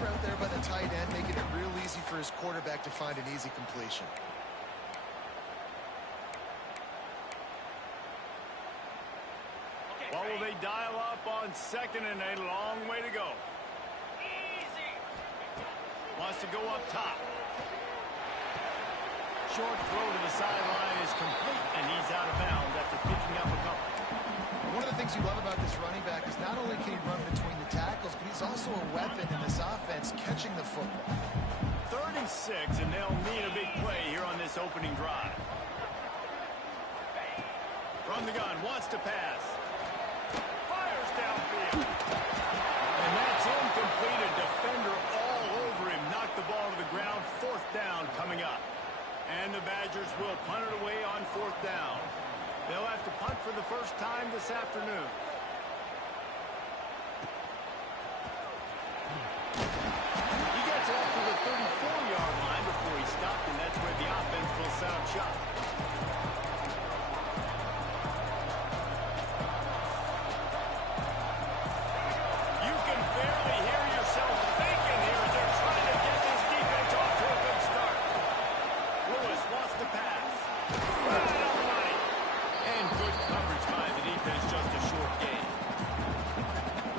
Route there by the tight end, making it real easy for his quarterback to find an easy completion. What will they dial up on second and a long way to go? Wants to go up top. Short throw to the sideline is complete, and he's out of bounds after picking up a couple. One of the things you love about this running back is not only can he run between the tackles, but he's also a weapon in this offense catching the football. 3rd and 6, and they'll need a big play here on this opening drive. From the gun, wants to pass. Fires downfield. And that's incomplete. A defender all over him. Knocked the ball to the ground. 4th down coming up. And the Badgers will punt it away on 4th down. They'll have to punt for the first time this afternoon. He gets up to the 34-yard line before he stopped, and that's where the offense will set up shop. You can barely hear yourself thinking here as they're trying to get this defense off to a good start. Lewis wants to pass. Right on the money. And good coverage by the defense, just a short gain.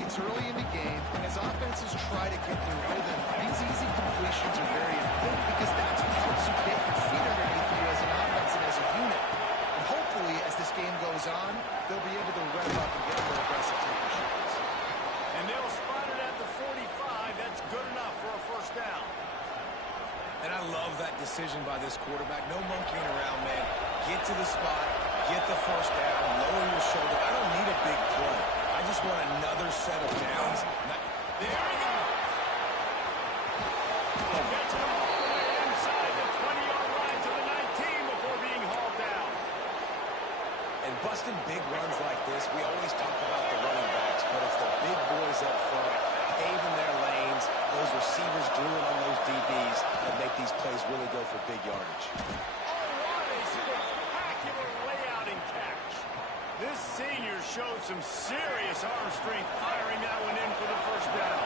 It's early in the game, and as offenses try to get their rhythm, these easy completions are very important because that's what helps you get your feet underneath you as an offense and as a unit. And hopefully, as this game goes on, they'll be able to rev up and get more aggressive taking shots. And they'll spot it at the 45. That's good enough for a 1st down. And I love that decision by this quarterback. No monkeying around, man. Get to the spot, get the 1st down, lower your shoulder. I don't need a big play. I just want another set of downs. There he goes. Gets it all the way inside the 20-yard line to the 19 before being hauled down. And busting big runs like this, we always talk about the running backs, but it's the big boys up front, paving their lanes, those receivers gluing on those DBs that make these plays really go for big yardage. This senior showed some serious arm strength firing that one in for the 1st down.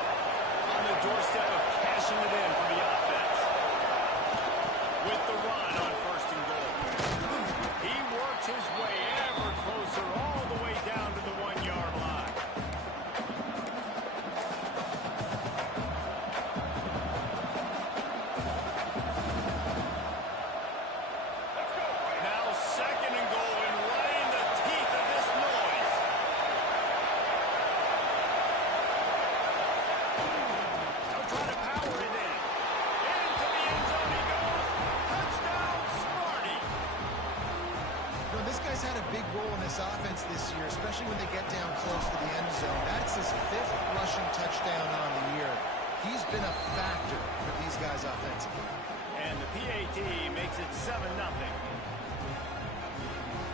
On the doorstep of cashing it in for the offense. With the run on 1st and goal. He works his way ever closer all the way down to the 1-yard line. Now 2nd and goal and right in the teeth of this noise. They'll try to power it in. Into the end zone he goes. Touchdown, Smarty. You know, this guy's had a big role in this offense this year, especially when they get down close to the end zone. That's his 5th rushing touchdown on the year. He's been a factor for these guys offensively. And the PAT makes it 7-0.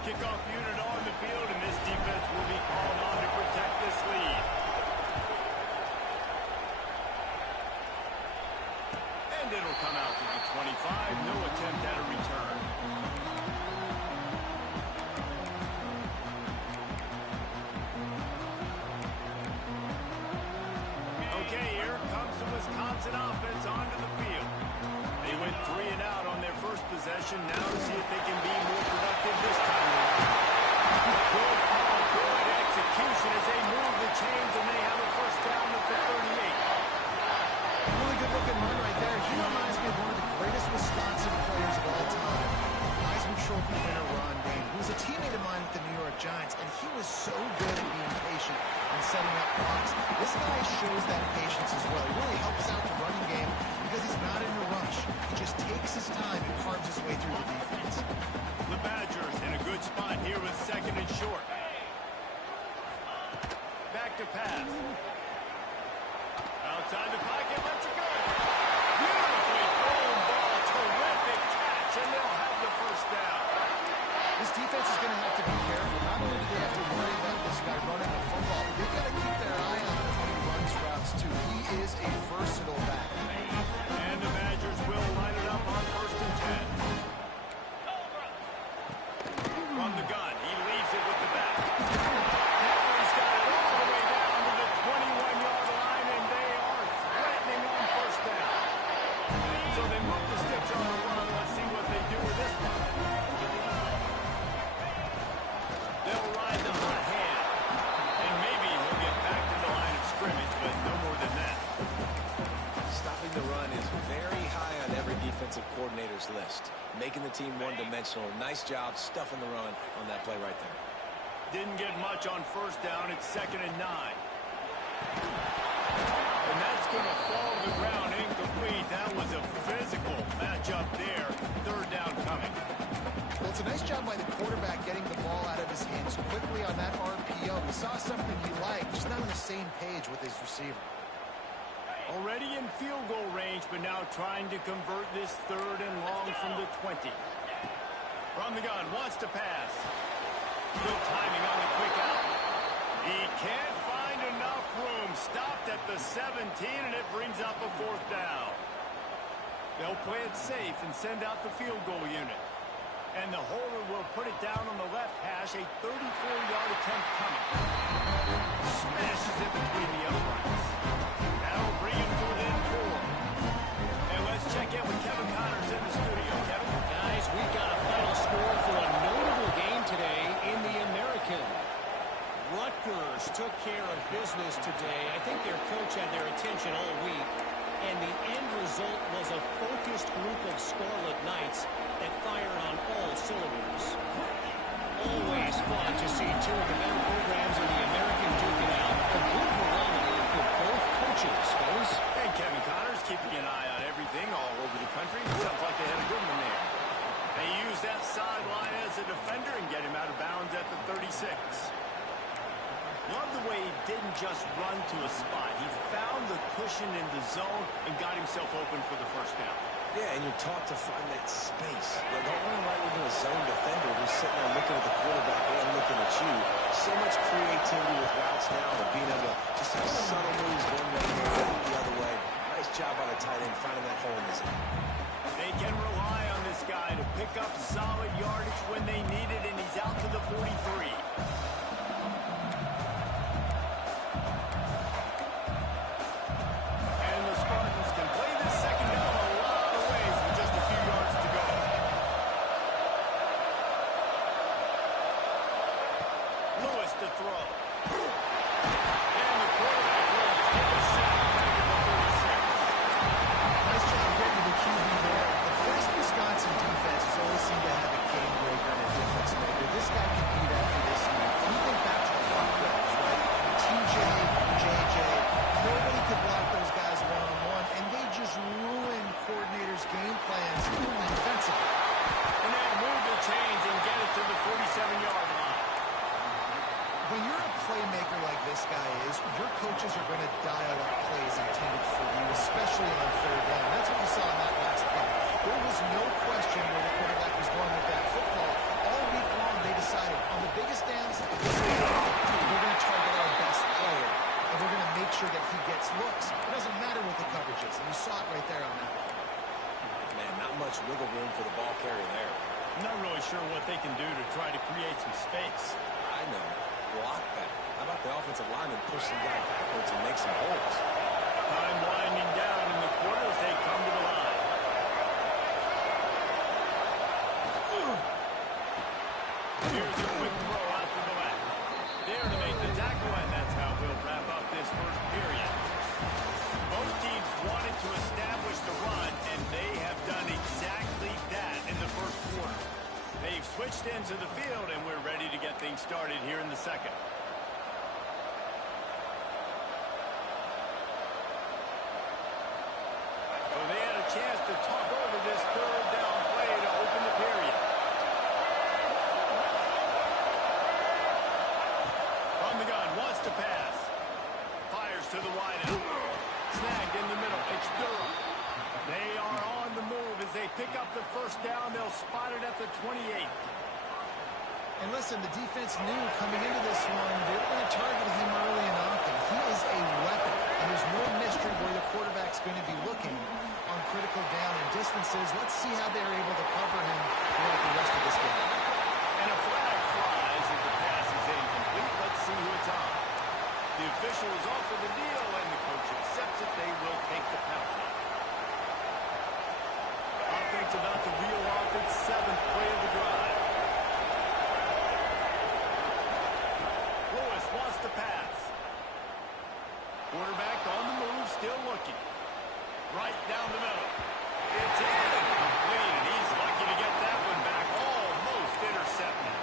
Kickoff unit on the field, and this defense will be called on to protect this lead. And it'll come out to the 25. No attempt at a return. Okay, here comes the Wisconsin offense onto the field. They went 3 and out on their first possession. Now to see if they can be more productive this time around. Good call, good execution as they move the chains, and they have a first down at the 38. Really good looking run right there. He reminds me of one of the greatest Wisconsin players of all time. Heisman Trophy winner Ron Dayne, who was a teammate of mine with the New York Giants, and he was so good at being patient and setting up blocks. This guy shows that patience as well. He really helps out the running game because he's not in a rush. He just takes his time and carves his way through the defense. The Badgers in a good spot here with 2nd and short. Back to pass. Outside the pocket, lets it go. Beautifully thrown ball, terrific catch, and they'll have the first down. This defense is going to have to be careful. Not only do they have to worry about this guy running the football, but they've got to keep their eye on him when he runs routes too. He is a versatile back. And the Badgers will line it up on 1st and 10. From the gun, he leaves it with the back. Now he's got it all the way down to the 21-yard line, and they are threatening on first down. So they move the sticks on the run. Let's see what they do with this one. They'll ride the hot hand. And maybe he'll get back to the line of scrimmage, but no more than that. Stopping the run is very high on every defensive coordinator's list. Making the team one-dimensional. Nice job stuffing the run on that play right there. Didn't get much on first down. It's 2nd and 9. And that's going to fall to the ground incomplete. That was a physical matchup there. 3rd down coming. Well, it's a nice job by the quarterback getting the ball out of his hands quickly on that RPO. He saw something he liked, just not on the same page with his receiver. Already in field goal range, but now trying to convert this 3rd and long from the 20. From the gun, wants to pass. Good timing on the quick out. He can't find enough room. Stopped at the 17, and it brings up a 4th down. They'll play it safe and send out the field goal unit. And the holder will put it down on the left hash, a 34-yard attempt coming. Smashes it between the uprights. That'll bring him to within 4. And let's check in with Kevin Connors in the studio. Kevin? Guys, we've got a final score for a notable game today in the American. Rutgers took care of business today. I think their coach had their attention all week. And the end result was a focused group of Scarlet Knights that fired on all cylinders. Always fun to see two of the better programs in the American duke it out. A good barometer for both coaches, fellas. And Kevin Connors keeping an eye on everything all over the country. Sounds like they had a good one there. They used that sideline as a defender and get him out of bounds at the 36. Love the way he didn't just run to a spot. He found the cushion in the zone and got himself open for the first down. Yeah, and you're taught to find that space. Don't run right into a zone defender who's sitting there looking at the quarterback and looking at you. So much creativity with routes now and being able to just have subtle moves one way and the other way. Nice job by the tight end finding that hole in the zone. They can rely on this guy to pick up solid yardage when they need it, and he's out to the 43. Wisconsin defense has always seemed to have a game breaker and a difference maker. This guy can be that for this year. He coaches are going to dial up plays intended for you, especially on third down. That's what we saw in that last play. There was no question where the quarterback was going with that football. All week long, they decided on the biggest downs, we're going to target our best player, and we're going to make sure that he gets looks. It doesn't matter what the coverage is, and you saw it right there on that one. Man, not much wiggle room for the ball carrier there. I'm not really sure what they can do to try to create some space. I know. Block that. How about the offensive lineman push some guy backwards and make some holes? Time winding down in the quarter as they come to the line. Here's a quick throw out to the left. There to make the tackle, and that's how we'll wrap up this first period. Both teams wanted to establish the run, and they have done exactly that in the first quarter. They've switched ends of the field, and we're ready to get things started here in the second. So they had a chance to talk over this third down play to open the period. From the gun, wants to pass. Fires to the wideout. Snagged in the middle. It's Durham. They are on the move as they pick up the first down. They'll spot it at the 28. And listen, the defense knew coming into this one, they were going to target him early and often. He is a weapon, and there's no mystery where the quarterback's going to be looking on critical down and distances. Let's see how they're able to cover him throughout the rest of this game. And a flag flies as the pass is incomplete. Let's see who it's on. The official is offered the deal, and the coach accepts it. They will take the penalty. Offense about to reel off its 7th play of the drive. Lewis wants to pass. Quarterback on the move, still looking. Right down the middle. It's incomplete, and he's lucky to get that one back. Almost intercepted.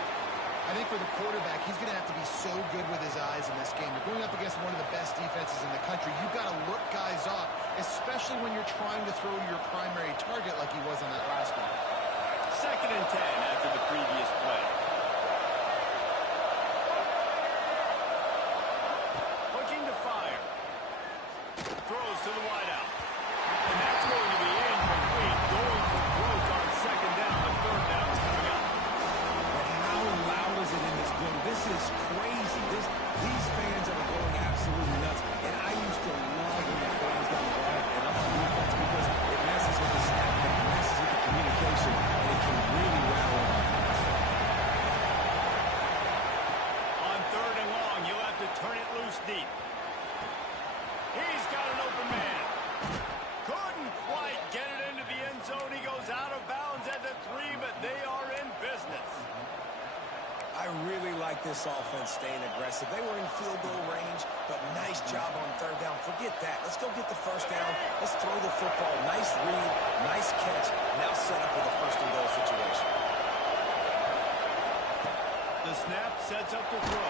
I think for the quarterback, he's going to have to be so good with his eyes in this game. You're going up against one of the best defenses in the country. You've got to look guys off, especially when you're trying to throw your primary target like he was on that last one. 2nd and 10 after the previous play. Looking to fire. Throws to the wideout. And that's going to be incomplete. Going for broke on 2nd down. The 3rd down is coming up. How loud is it in this building? This is crazy. These fans are going absolutely nuts. And I used to love when the fans got involved and up on defense because it messes with the snap and it messes with the communication, and it can really rattle an offense. On 3rd and long, you'll have to turn it loose deep. He's got an open man. Couldn't quite get it into the end zone. He goes out of bounds at the 3, but they are in business. I really like this offense staying aggressive. They were in field goal range, but nice job on 3rd down. Forget that. Let's go get the first down. Let's throw the football. Nice read, nice catch. Now set up with a 1st and goal situation. The snap sets up the throw.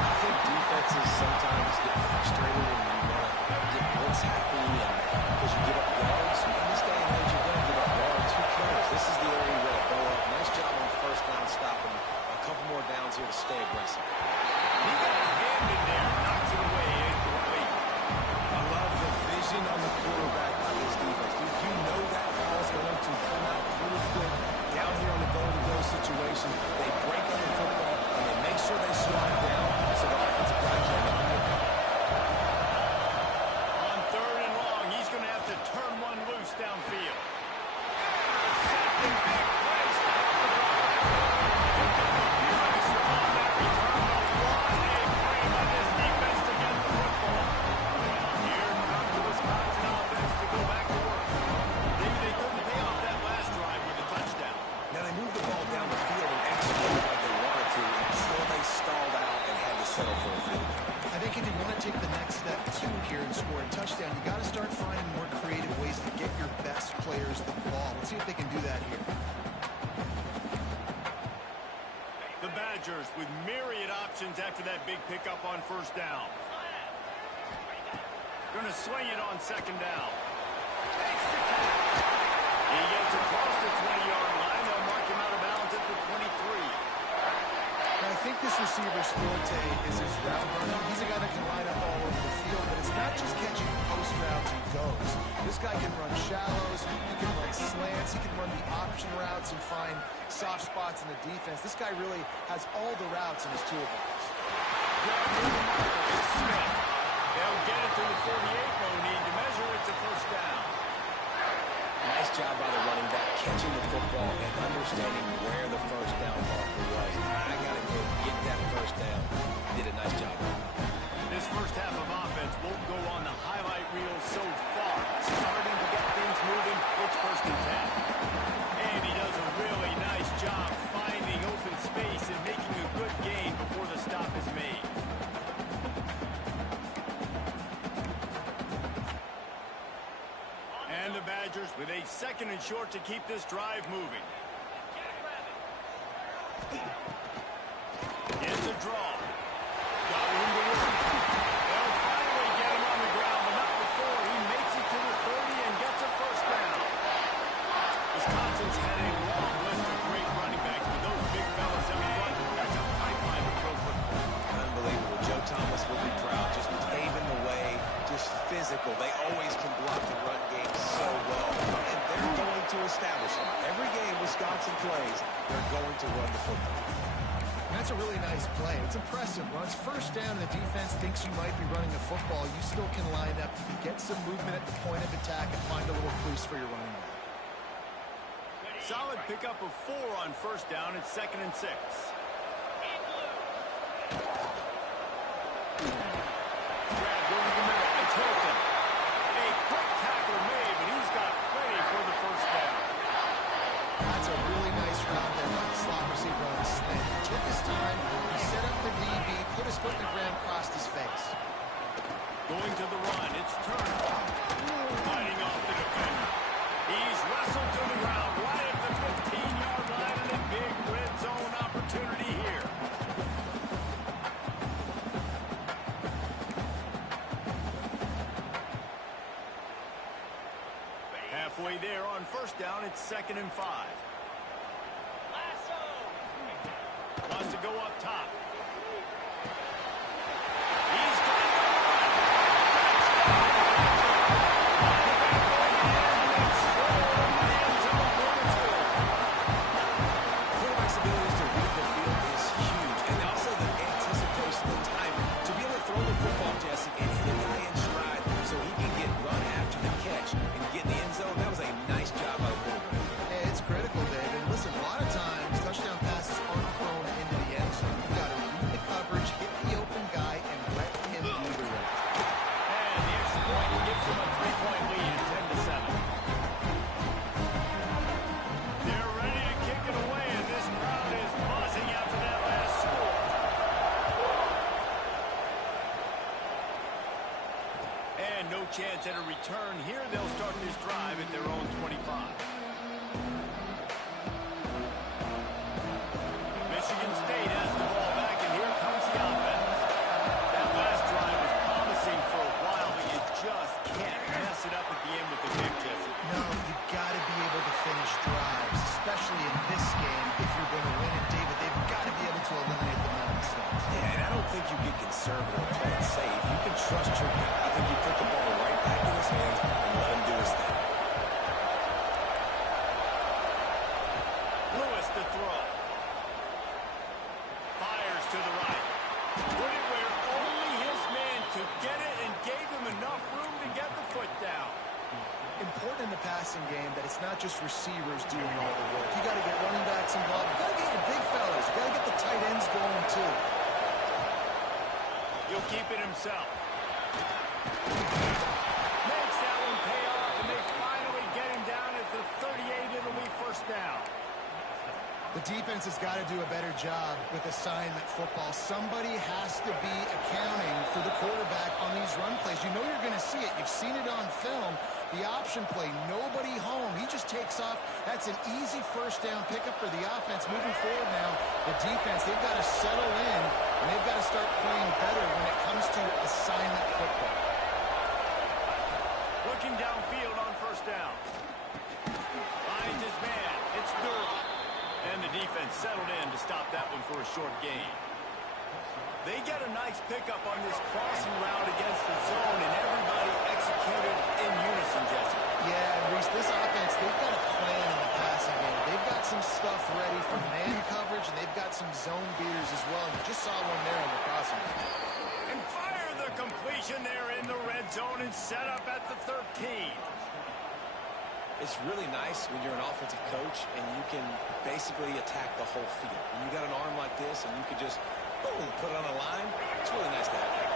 I think defenses sometimes get frustrated when you want to get blitz happy and because you give up yards. In this day and age, you're going to give up yards. Who cares? This is the area where to go up. Nice job on 1st down, stopping a couple more downs here to stay aggressive. He got his hand in there, knocks it away, incomplete. I love the vision on the quarterback by this defense. Dude, you know that ball's going to come out pretty quick down here on the goal-to-go situation. They break on the football, and they make sure they swat it down so the offensive guy can't make a good call. On 3rd and long, he's going to have to turn one loose downfield. Intercepted, big play, stop the drive. Picked up a few extra on that return, but what a play by this defense to get the football. Here comes the Wisconsin offense to go back to work. Maybe they couldn't pay off that last drive with a touchdown. Now they moved the ball down the field and executed like they wanted to until they stalled out and had to settle for a field. I think if you want to take the next step too here and score a touchdown, you got to start finding more creative ways to get your best players the ball. Let's see if they can do that here. The Badgers with myriad options after that big pickup on 1st down. Going to swing it on 2nd down. Takes the catch. He gets across the 20-yard line. They'll mark him out of bounds at the 23. This receiver's forte is his route running. He's a guy that can line up all over the field, but it's not just catching post routes and goes. This guy can run shallows, he can run slants, he can run the option routes and find soft spots in the defense. This guy really has all the routes in his toolbox. Smith. They'll get it to the 48. No need to measure. It's a first down. Nice job by the running back, catching the football and understanding where the first down marker was. I got to go get that first down. Did a nice job. This first half of offense won't go on the highlight reel so far. Starting to get things moving. It's first and 10. And he does a really nice job finding open space and making a good gain before the stop is made. And the Badgers with a second and short to keep this drive moving. It's a draw. Got room to work. They'll finally get him on the ground, but not before he makes it to the 30 and gets a first down. Wisconsin's had a long list of great running backs, but those big fellas up front, that's a pipeline to pro football. Unbelievable. Joe Thomas will be proud. Just paving the way, just physical. They always can block the run game so well, and they're going to establish it. Every game Wisconsin plays, they're going to run the football. That's a really nice play. It's impressive. Runs first down, and the defense thinks you might be running the football. You still can line up. You can get some movement at the point of attack and find a little crease for your running back. Solid pickup of 4 on first down. It's 2nd and 6. Grab over the middle. It's Hilton. A quick tackle made, but he's got plenty for the first down. That's a really nice route there by the slot receiver on the slant. He took his time. He set up the DB, put his foot in the ground, crossed his face. Going to the run. It's Turner. Fighting off the defender. He's wrestled to the ground right at the 15-yard line, and a big red zone opportunity here. Halfway there on first down, it's 2nd and 5. Wants to go up top. He's got it. Quarterback's ability to read the field is huge, and also the anticipation, the timing, to be able to throw the football, Jesse, and hit a guy in stride so he can get run after the catch and get in the end zone. That was a nice job by the quarterback. Hey, it's critical, David. Listen, a lot of times, touchdown passes aren't thrown into the end zone. You've got to read the coverage, hit the open guy, and let him do the rest. And the extra point gives them a 3-point lead at 10-7. They're ready to kick it away, and this crowd is buzzing after that last score. And no chance at a return here. They'll start this drive at their own 25. Michigan State has the ball back, and here comes the offense. That last drive was promising for a while, but you just can't mess it up at the end with the kick, Jesse. No, you've got to be able to finish drives, especially in this game if you're going to win it, David. They've got to be able to eliminate the mental mistakes. Yeah, and I don't think you get conservative or play it safe. You can trust your guy. I think you put the ball right back in his hands and let him do his thing. Lewis to throw. Fires to the right. Put it where only his man could get it and gave him enough room to get the foot down. Important in the passing game that it's not just receivers doing all the work. You got to get running backs involved. You got to get your big fellas. You got to get the tight ends going too. He'll keep it himself. Makes that one pay off, and they finally get him down at the 38. It'll be first down. The defense has got to do a better job with assignment football. Somebody has to be accounting for the quarterback on these run plays. You know you're going to see it. You've seen it on film. The option play, nobody home. He just takes off. That's an easy first down pickup for the offense. Moving forward now, the defense, they've got to settle in, and they've got to start playing better when it comes to assignment football. Looking downfield on first down. Finds his man. It's Durham. And the defense settled in to stop that one for a short gain. They get a nice pickup on this crossing route against the zone, and everybody executed in unison, Jesse. Yeah, and Reese, this offense, they've got a plan in the passing game. They've got some stuff ready for man coverage, and they've got some zone beaters as well. And you just saw one there on the crossing. And fire the completion there in the red zone and set up at the 13. It's really nice when you're an offensive coach and you can basically attack the whole field. When you got an arm like this and you can just, boom, put it on a line, it's really nice to have that.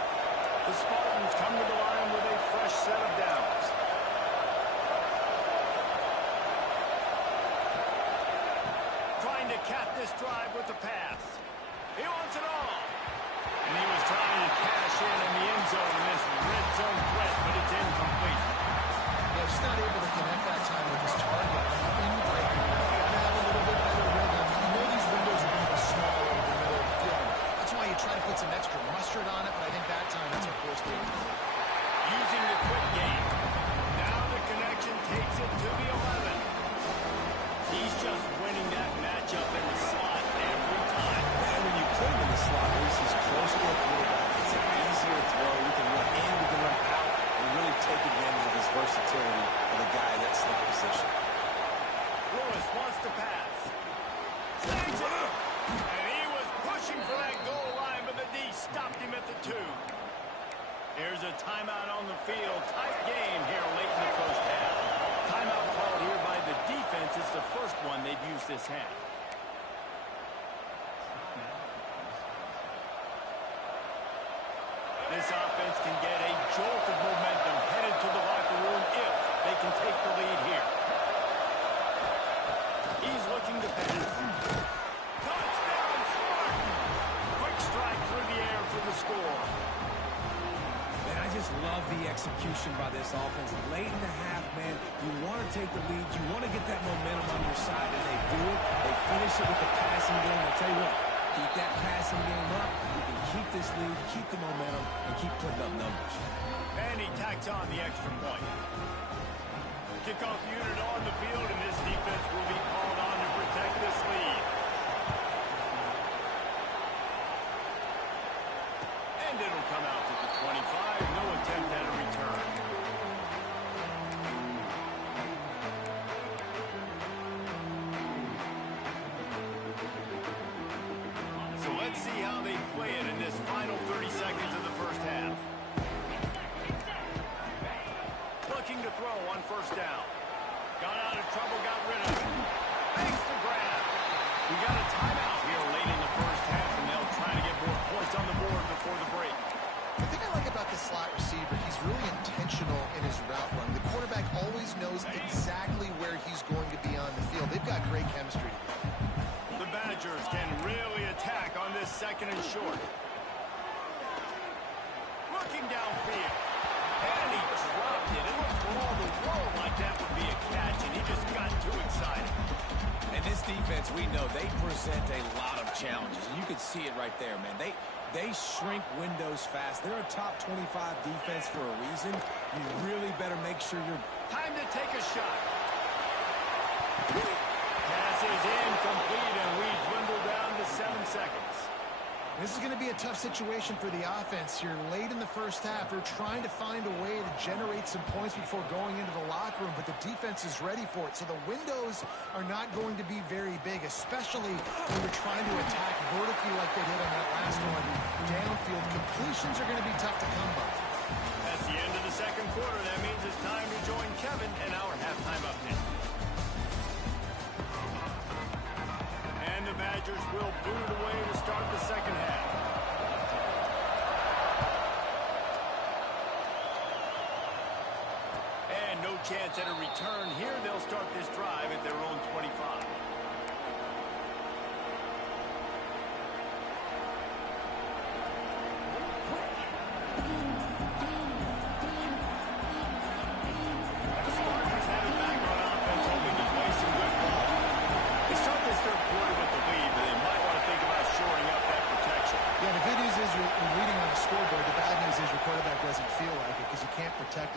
The Spartans come to the line with a fresh set of downs. Trying to cap this drive with the pass. He wants it all. And he was trying to cash in the end zone in this red zone threat, but it's incomplete. Yeah, just not able to connect that time with his target. In breaking, you got to have a little bit better rhythm. You know these windows are going to be small over the middle of the field. That's why you try to put some extra mustard on it, but I think that time that's what forced it. Using the quick game. Now the connection takes it to the 11. He's just winning that matchup in the slot every time. And when you put him in the slot, he's close to a quarterback. It's an easier throw. You can run in, you can run out, and really take advantage of his versatility of a guy that's in position. Lewis wants to pass. Stays it. And he was pushing for that goal line, but the D stopped him at the 2. Here's a timeout on the field. Tight game here late in the first half. Timeout called here by the defense. It's the first one they've used this half. This offense can get a jolt of momentum headed to the locker room if they can take the lead here. He's looking to pass. Touchdown, Spartans! Quick strike through the air for the score. Man, I just love the execution by this offense. Late in the half, man, you want to take the lead. You want to get that momentum on your side, and they do it. They finish it with the passing game. I'll tell you what, keep that passing game up. You can keep this lead, keep the momentum, and keep putting up numbers. And he tacks on the extra point. Kickoff unit on the field, and this defense will be called on to protect this lead. And it'll come out to the 25. No attempt at a return. So let's see how they play it in this final 30 seconds of the first half. Looking to throw on first down. Got out of trouble, got rid of it. Makes the grab. We got a timeout here late in the first half, and they'll try to get more points on the board before the break. The thing I like about the slot receiver, he's really intentional in his route run. The quarterback always knows exactly where he's going to be on the field. They've got great chemistry together. The Badgers can really attack on this second and short. Looking downfield. And he dropped it. It looked for all the world like that would be a catch, and he just got too excited. And this defense, we know, they present a lot of challenges. And you can see it right there, man. They shrink windows fast. They're a top 25 defense for a reason. You really better make sure you're... Time to take a shot. Pass is incomplete, and we dwindle down to 7 seconds. This is going to be a tough situation for the offense here. Late in the first half, they're trying to find a way to generate some points before going into the locker room, but the defense is ready for it. So the windows are not going to be very big, especially when you're trying to attack vertically like they did on that last one. Downfield completions are going to be tough to come by. That's the end of the second quarter. That means it's time to join Kevin in our halftime update. And the Badgers will boot it away to start the second half. And no chance at a return here. They'll start this drive at their own 25.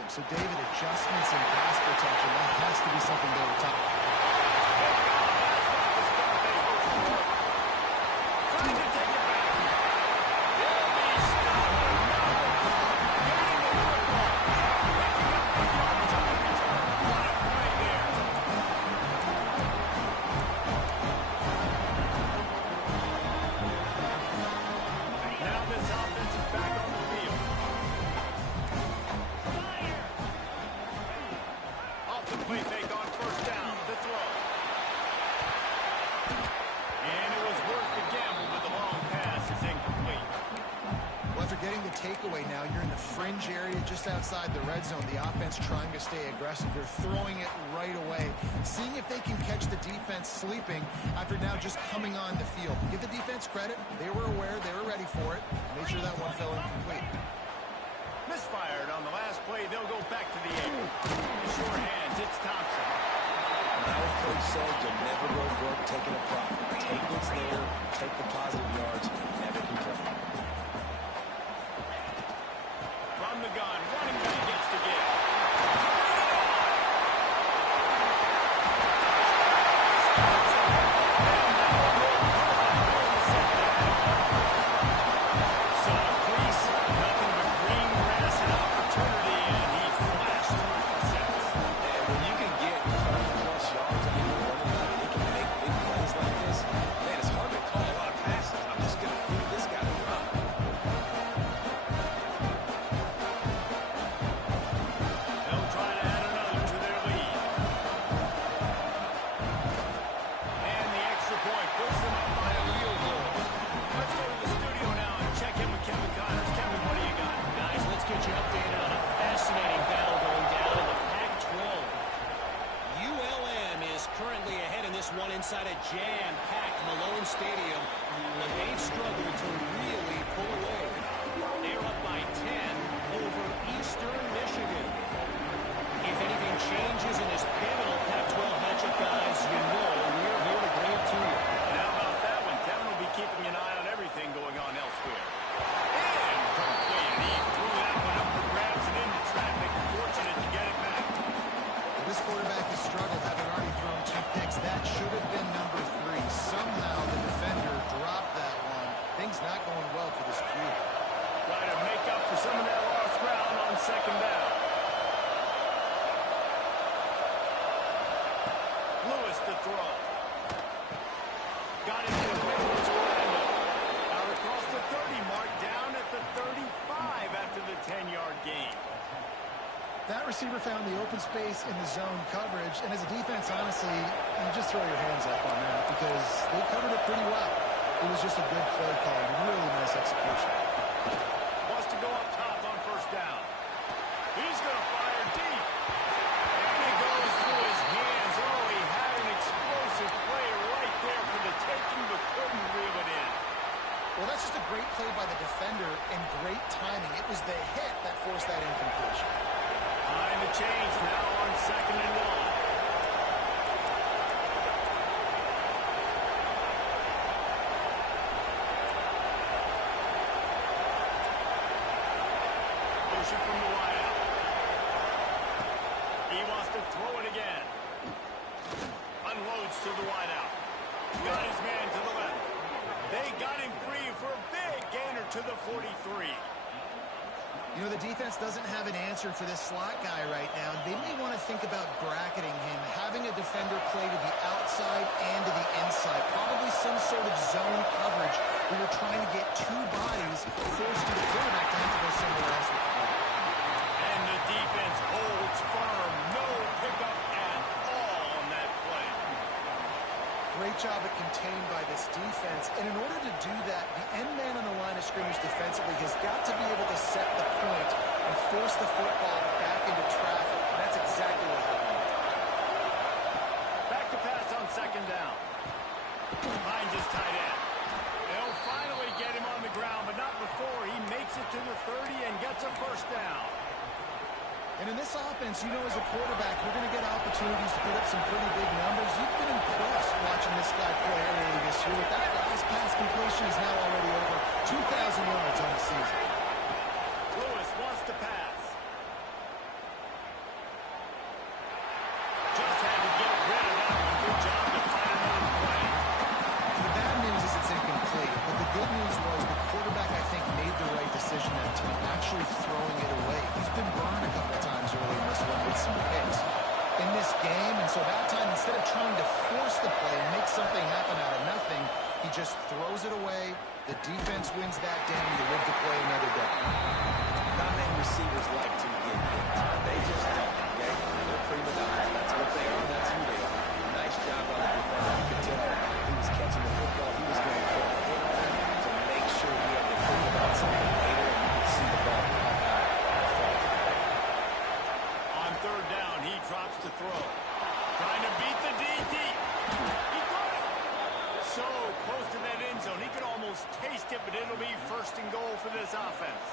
So, David, adjustments in pass protection, that has to be something they were taught. Trying to take it back. breakaway now. You're in the fringe area just outside the red zone. The offense trying to stay aggressive. They're throwing it right away, seeing if they can catch the defense sleeping after now just coming on the field. Give the defense credit. They were aware. They were ready for it. Made sure that one fell incomplete. Misfired on the last play. They'll go back to the air. The short hands. It's Thompson. Now, coach said you'll never go broke taking a profit. Take what's there. Take the positive yards. Never complain. From the gun. Running back gets to give. Inside a jam-packed Malone Stadium, and they've struggled to really pull away. They're up by 10 over Eastern Michigan. If anything changes in this pivotal Pac-12 matchup, guys, you know we're here to bring it to you. And how about that one? Kevin will be keeping an eye on everything going on elsewhere. And complete. He threw that one up for grabs and into traffic. Fortunate to get it back. This quarterback has struggled, having already thrown 2 picks. That should have been number 3. Somehow the defender dropped that one. Things not going well for this Q. Try to make up for some of that lost ground on second down. Lewis to throw. Got it to the middle of Orlando. Out across the 30 mark, down at the 35 after the 10-yard gain. That receiver found the open space in the zone coverage, and as a defense, honestly, you just throw your hands up on that because they covered it pretty well. It was just a good play call, really nice execution. Wants to go up top on first down. He's going to fire deep. And he goes through his hands. Oh, he had an explosive play right there for the taking, but couldn't reel it in. Well, that's just a great play by the defender and great timing. It was the hit that forced that incompletion. Time to change now on second and long. Motion from the wideout. He wants to throw it again. Unloads to the wideout. Got his man to the left. They got him free for a big gainer to the 43. You know, the defense doesn't have an answer for this slot guy right now. They may want to think about bracketing him, having a defender play to the outside and to the inside. Probably some sort of zone coverage where you're trying to get 2 bodies, forcing the quarterback to have to go somewhere else with the ball. And the defense holds firm. No pickup at all on that play. Great job at contained by this defense. And in order to do that, the end man on the line of scrimmage defensively has got to be able to set the point and force the football back into traffic. And that's exactly what happened. Back to pass on second down. Finds his tight end. They'll finally get him on the ground, but not before he makes it to the 30 and gets a first down. And in this offense, you know, as a quarterback, you're going to get opportunities to put up some pretty big numbers. You've been impressed watching this guy play early this year. That last pass completion is now already over 2,000 yards on the season. Lewis wants to pass. Just had to get rid of that one. Good job to find another play. The bad news is it's incomplete, but the good news was the quarterback, I think, made the right decision that time, actually throwing it away. He's been burned a couple times early in this one with some picks in this game, and so that time, instead of trying to force the play and make something happen out of nothing, he just throws it away. The defense wins that down. You live to play another day. Not many receivers like to get hit. They just don't, okay? They're prima donnas. That's what they are. That's who they are. Nice job on the defender. You could tell he was catching the football. He was going to put a hit on it to make sure he had to think about something later, and you could see the ball but it'll be first and goal for this offense.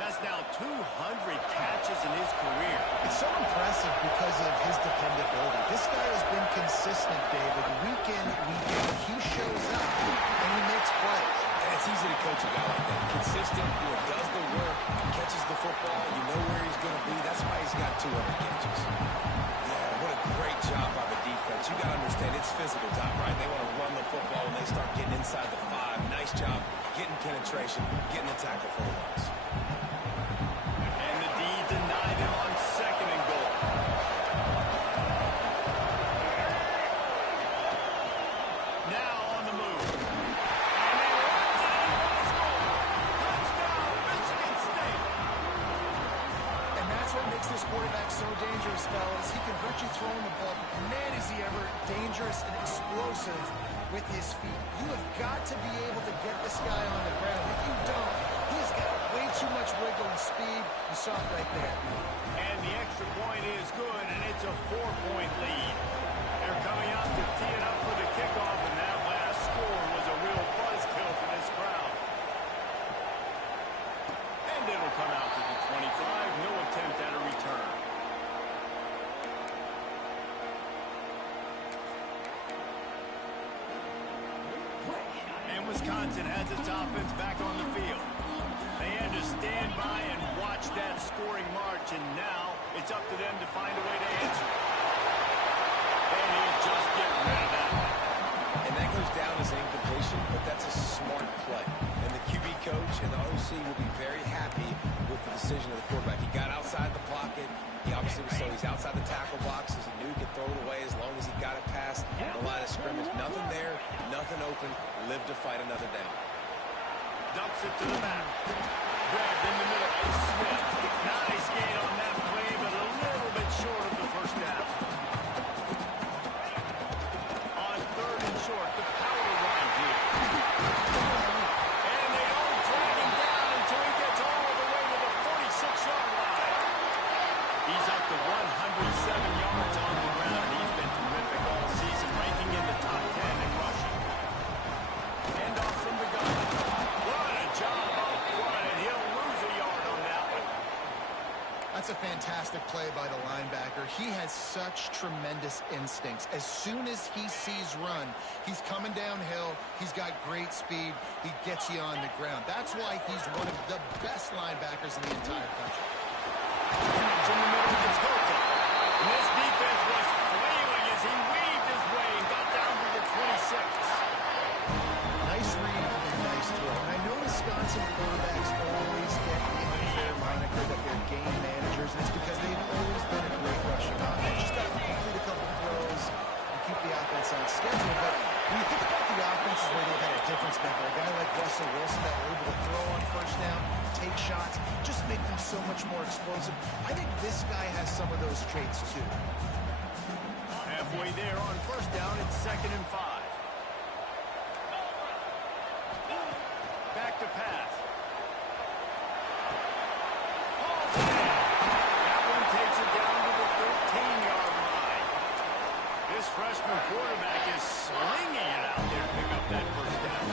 That's now 200 catches in his career. It's so impressive because of his dependability. This guy has been consistent, David, week in, week out. He shows up, and he makes plays. And it's easy to coach a guy like that. Consistent, does the work, catches the football, you know where he's going to be. That's why he's got 200 catches. Yeah, what a great job by the defense. You got to understand, it's physical time, right? They want to run the football when they start getting inside the 5. Nice job getting penetration, getting the tackle for the loss. And the D denied him on second and goal. Now on the move. And they runs it in for the score. Touchdown, Michigan State. And that's what makes this quarterback so dangerous, fellas. He can hurt you throwing the ball, but man, is he ever dangerous and explosive with his feet. You have got to be able to get this guy on the ground. If you don't, he's got way too much wiggle and speed. You saw it right there. And the extra point is good, and it's a 4-point lead. They're coming out to tee it up for the kickoff, and that last score was a real buzzkill for this crowd. And it'll come out to the 25. No attempt at a return. And Wisconsin has its offense back on the field. They had to stand by and watch that scoring march, and now it's up to them to find a way to answer it. And he'll just get rid of that. And that goes down as incompletion, but that's a smart play. And the QB coach and the OC will be very happy with the decision of the quarterback. He got outside the pocket. He obviously was so he's outside the tackle box as he knew he could throw it away as long as he got it past the line of scrimmage. Nothing there, nothing open. Live to fight another down. Dumps it to the back. Grabbed in the middle. It's Smith. Nice gain on that play, but a little bit short of the first down. On third and short, the power run here. And they don't drag him down until he gets all the way to the 46-yard line. He's up to 107 yards on the ground. He's been terrific all season, ranking in the top 10 in rushing. Hand off from the gun. What a job up front, and he'll lose a yard on that one. That's a fantastic play by the linebacker. He has such tremendous instincts. As soon as he sees run, he's coming downhill. He's got great speed. He gets you on the ground. That's why he's one of the best linebackers in the entire country. In the middle of the total. And this defense was flailing as he weaved his way and got down to the 26. Nice read and nice throw. And I know Wisconsin quarterbacks always get the unfair moniker that they're game managers, and it's because they've always been a great rushing offense. Just got to complete a couple of throws and keep the offense on schedule. But when you think about the offenses where they've had a difference maker, a guy like Russell Wilson that were able to throw on first down, take shots, just make them so much more explosive. I think this guy has some of those traits too. Halfway there on first down, it's 2nd and 5. Back to pass. That one takes it down to the 13-yard line. This freshman quarterback is slinging it out there to pick up that first down.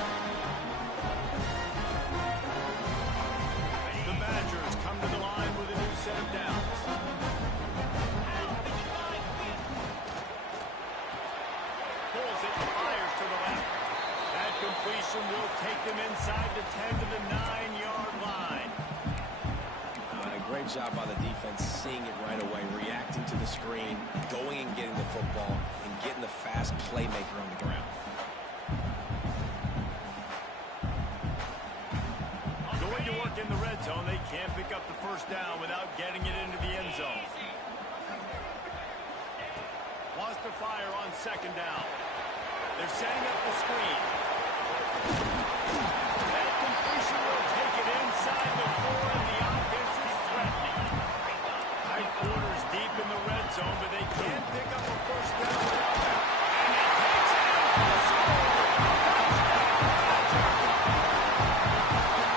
The Badgers come to the line with a new set of downs. Pulls it and fires to the left. That completion will take them inside the 10 to the 9-yard line. And a great job by the defense, seeing it right away, reacting to the screen, going and getting the football, and getting the fast playmaker on the ground. Going to work in the red zone. They can't pick up the first down without getting it into the end zone. Wants to fire on 2nd down. They're setting up the screen. That completion will take it inside the 4, and the offense is threatening. Tight quarters deep in the red zone, but they can't pick up a first down. And he takes it in for the score.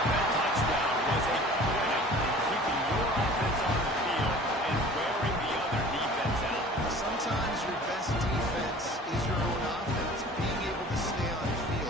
That touchdown was a clinic in keeping your offense on the field and wearing the other defense out. Sometimes your best defense is your own offense. Being able to stay on the field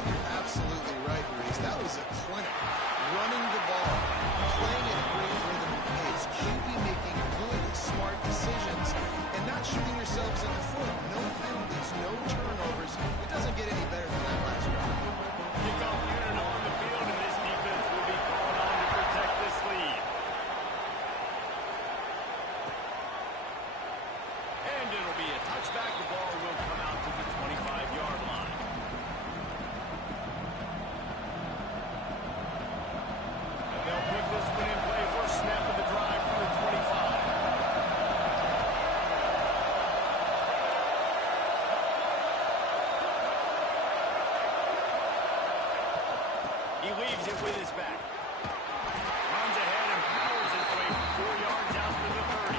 He leaves it with his back. Runs ahead and powers his way 4 yards out to the 30.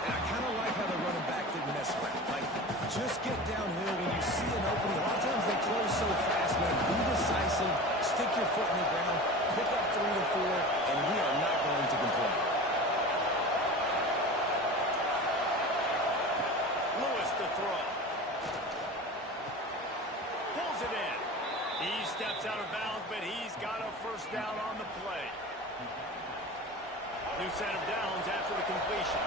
And I kind of like how the running back didn't mess around. Like, just get downhill when you see an opening. A lot of times they close so fast, man. Be decisive, stick your foot in the ground, pick up 3 to 4, and we are not going to complain. Lewis to throw. Pulls it in. He steps out of bounds, but he's got a first down on the play. New set of downs after the completion.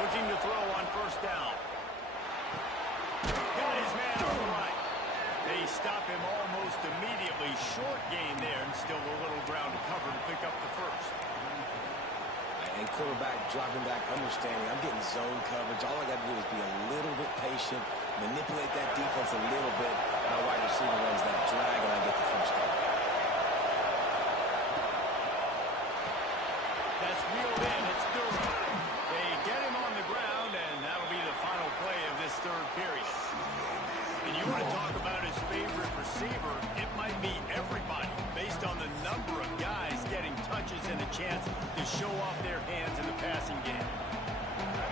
Looking to throw on first down. Got his man on the right. They stop him almost immediately. Short gain there and still a little ground to cover to pick up the first. And quarterback dropping back, understanding I'm getting zone coverage. All I got to do is be a little bit patient, manipulate that defense a little bit. My wide receiver runs that drag, and I get the first down. That's reeled in. It's still good. They get him on the ground, and that'll be the final play of this third period. And you want to talk about his favorite receiver, it might be everybody based on the number of guys getting touches and a chance to show off their hands in the passing game.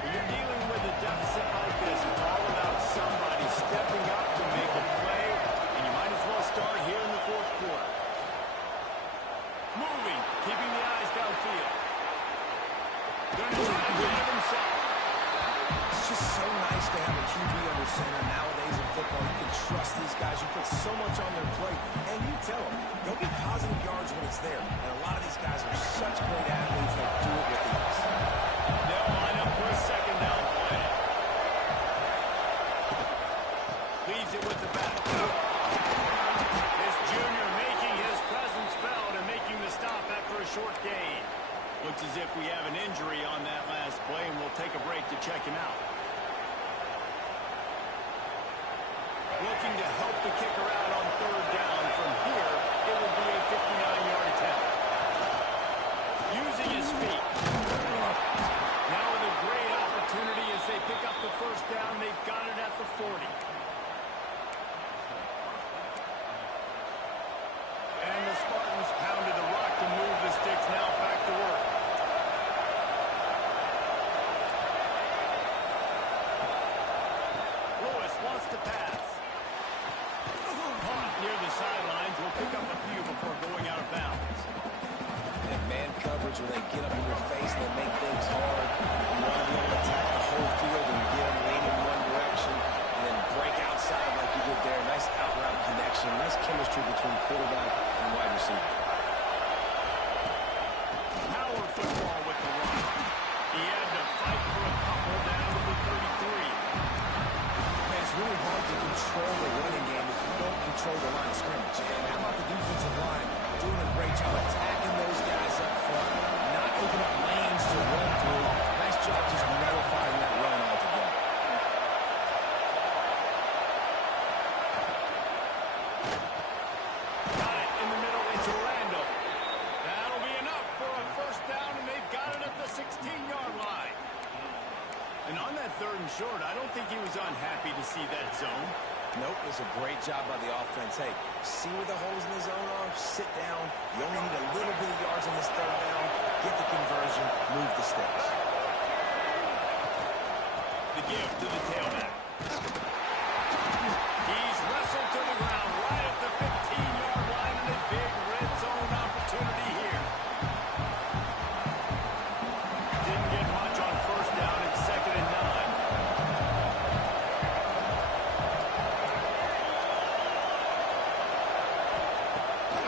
When you're dealing with a deficit like this, it's all about somebody stepping up to make a play, and you might as well start here in the fourth quarter. Moving, keeping the eyes downfield. Going to try to get it himself. It's just so nice to have a QB under center nowadays in football. You can trust these guys. You put so much on their plate, and you tell them, go get positive yards when it's there. And a lot of these guys are such great athletes that do it with ease. They'll line up for a second down play. Leaves it with the back. This junior making his presence felt and making the stop after a short gain. Looks as if we have an injury on that last play, and we'll take a break to check him out. Looking to help the kicker out on third down. From here, it will be a 59-yard attempt. Using his feet. Now with a great opportunity as they pick up the first down. They've got it at the 40. And the Spartans pounded the rock to move the sticks. Now back to work. Lewis wants to pass. Caught near the sidelines. Will pick up a few before going out of bounds. And man coverage, when they get up in your face and they make things hard, you want to be able to attack the whole field and get them leaning in one direction and then break outside like you did there. Nice out-route connection, nice chemistry between quarterback and wide receiver. Power football with the run. He had to fight for a couple down to the 33. Man, it's really hard to control the running game if you don't control the line of scrimmage. And how about the defensive line doing a great job attacking those guys up front, not opening up lanes to run through. Nice job just nullifying that run altogether. Got it in the middle. It's Orlando. That'll be enough for a first down, and they've got it at the 16-yard line. And on that third and short, I don't think he was unhappy to see that zone. Nope, it was a great job by the offense. Hey, see where the holes in the zone are? Sit down. You only need a little bit of yards on this third down. Get the conversion. Move the sticks. The give to the tailback. He's wrestled to the ground right at the 15-yard line, and a big red zone opportunity here. Didn't get much on first down. It's 2nd and 9.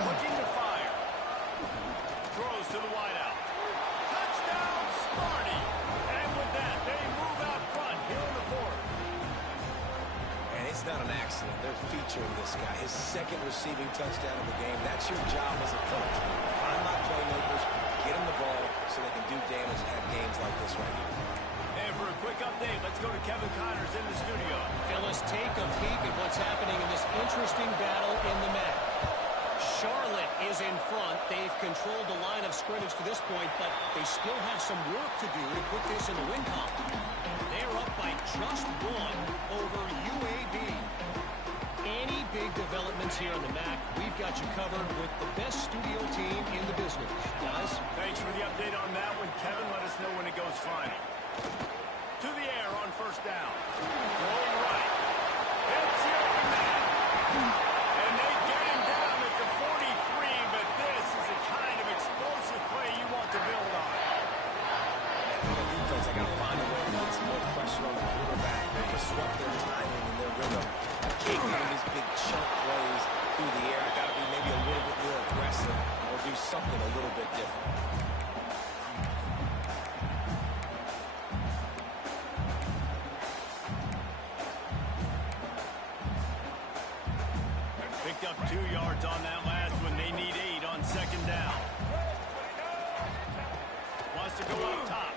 Looking to fire. Throws to the wideout. Touchdown, Sparty. And with that, they move out front here in the fourth. And it's not an accident. They're featuring this guy. His second receiving touchdown of the game. That's your job as a coach. Find my playmakers, get them the ball so they can do damage and have games like this right here. And for a quick update, let's go to Kevin Connors in the studio. Phyllis, take a peek at what's happening in this interesting battle in the MAC. Charlotte is in front. They've controlled the line of scrimmage to this point, but they still have some work to do to put this in the win column. They're up by just one over UAB. Jones here on the MAC. We've got you covered with the best studio team in the business. Guys? Thanks for the update on that one, Kevin. Let us know when it goes final. To the air on first down. Throwing right. Hits the open man. And they get him down at the 43, but this is the kind of explosive play you want to build on. For the defense, I got to find a way to get some more pressure on the quarterback. They disrupt their timing and their rhythm. I can't give them these big chunk plays through the air. I got to be maybe a little bit more aggressive or do something a little bit different. Picked up 2 yards on that last one. They need 8 on second down. Wants to go up top.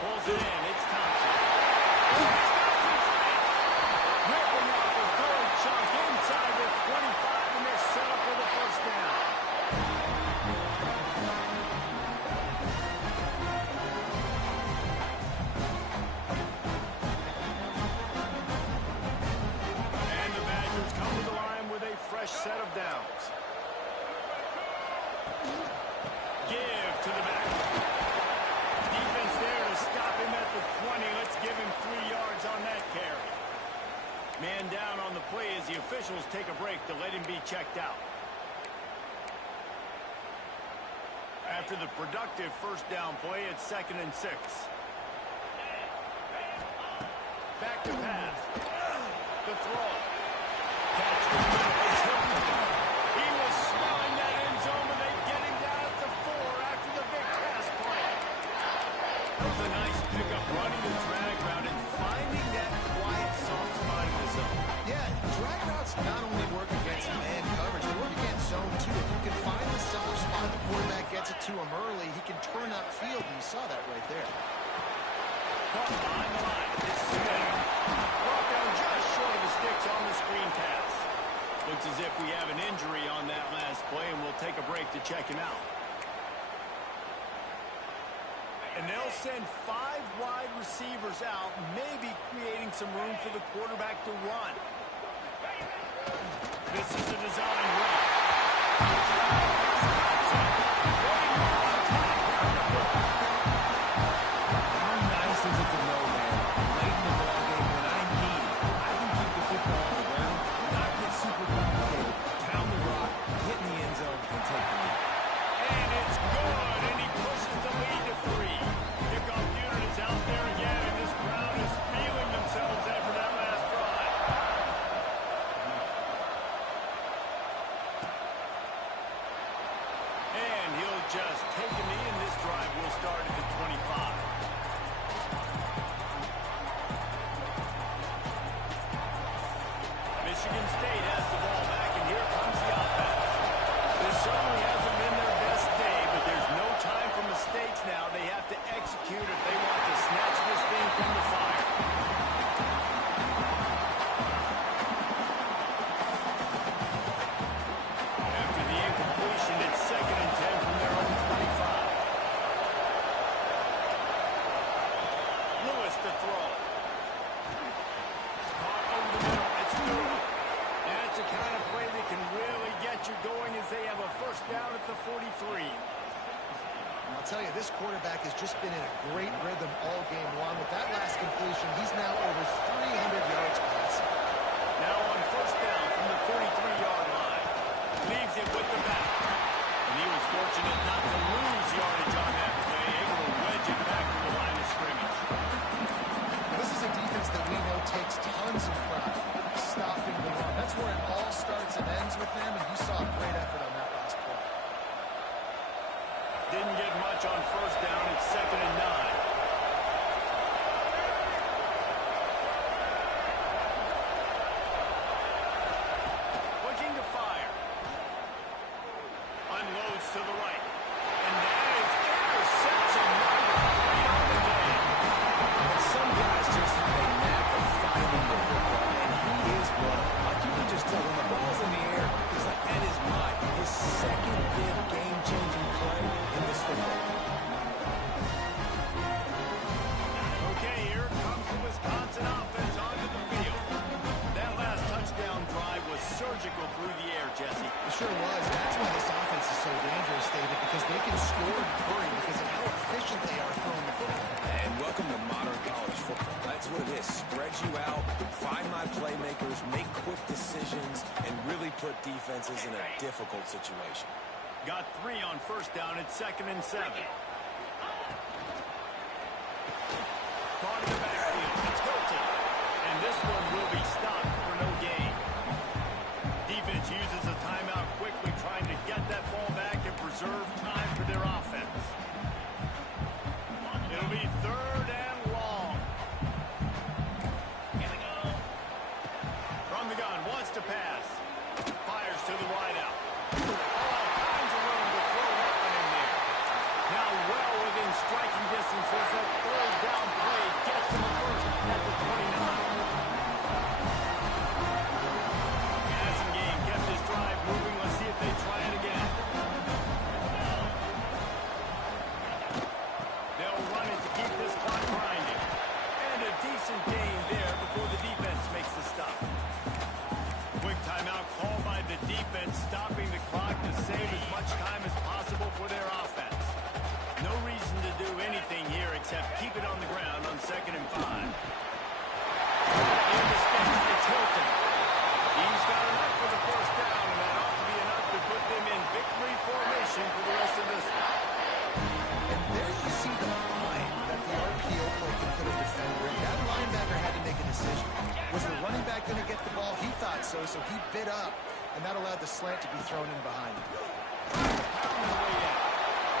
Pulls it in. It's Thompson. Ripping off a good chunk inside the 25, and they're set up for the first down. And the Badgers come to the line with a fresh set of downs. Give to the back. Defense there to stop him at the 20. Let's give him 3 yards on that carry. Man down on the play as the officials take a break to let him be checked out. After the productive first down play, it's 2nd and 6. Back to pass. The throw. Catch the middle. It's Hilton. He was smelling that end zone, but they get him down at the 4 after the big pass play. That was a nice pickup, running the drag route and finding that quiet, soft spot in the zone. Yeah, drag routes not only work against man coverage, they work against zone too. If you can find the soft spot, the quarterback gets it to him early, he can turn upfield, and you saw that right there. Caught behind the line. It's Smith. Brought down just short of the sticks on the screen pass. Looks as if we have an injury on that last play, and we'll take a break to check him out. And they'll send 5 wide receivers out, maybe creating some room for the quarterback to run. This is a design run. How nice is it to know, man, late in the ballgame when I need it, I can keep the football on the ground, not get super complicated, pound the rock, hit in the end zone, and take the lead. And it's good, and he pushes the lead to 3. Kickoff unit is out there again, and this crowd is feeling themselves after that last drive. And he'll just take a knee, and this drive will start at the 25. Michigan State has the ball back, and here comes the offense. This certainly hasn't been their best day, but there's no time for mistakes now. They have to execute if they want to snatch this thing from the fire. After the incompletion, it's 2nd and 10 from their own 25. Lewis to throw. Caught over the middle. It's through. That's the kind of play that can really get you going as they have a first down at the 43. I'll tell you, this quarterback has just been in a great rhythm all game long. With that last completion, he's now over 300 yards passing. Now on first down from the 43-yard line. Leaves it with the back. And he was fortunate not to lose yardage on that play, able to wedge it back to the line of scrimmage. This is a defense that we know takes tons of pride stopping the run. That's where it all starts and ends with them, and you saw a great effort on that last play. Didn't get much on first down. It's 2nd and 9. Looking to fire. Unloads to the right. And that is interception number 3 on the game. And some guys just have a knack of finding the football, and he is one. Like you can just tell when the ball's in the air, he's like, that is his second big game-changing play in this football game. playmakers make quick decisions and really put defenses in a difficult situation. Got 3 on first down at 2nd and 7. Caught in the backfield. It's Hilton. And this one will be stopped for no gain. Defense uses a timeout quickly, trying to get that ball back and preserve time for their offense. It'll be 3rd and long. Here we go. From the gun, wants to pass. Fires to the wideout. All kinds of room to throw that one in there. Now well within striking distance as that 3rd down play gets him a first at the 29. Passing game kept his drive moving. Let's see if they try it again. They'll run it to keep this clock grinding. And a decent gain there before the defense makes the stop. Quick timeout called by the defense, stopping the clock to save as much time as possible for their offense. No reason to do anything here except keep it on the ground on 2nd and 5. In the space, it's Hilton. He's got enough for the first down, and that ought to be enough to put them in victory formation for the rest of this one. And there you see the mind that the RPO play can put a defender in. That linebacker had to make a decision. Was the running back going to get the ball? He thought so, so he bit up, and that allowed the slant to be thrown in behind him. Pound the way out.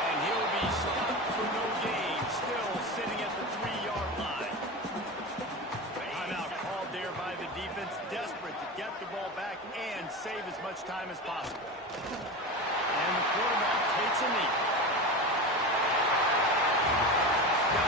And he'll be stopped for no gain, still sitting at the 3-yard line. Timeout called there by the defense, desperate to get the ball back and save as much time as possible. And the quarterback takes a knee.